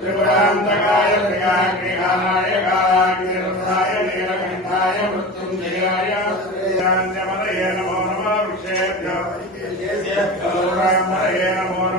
त्रिपुरान्तकाय प्रियाग्निहाराय कालाग्निरथाय नीलकण्ठाय मृत्युञ्जयाय Jaya Jaya Jaya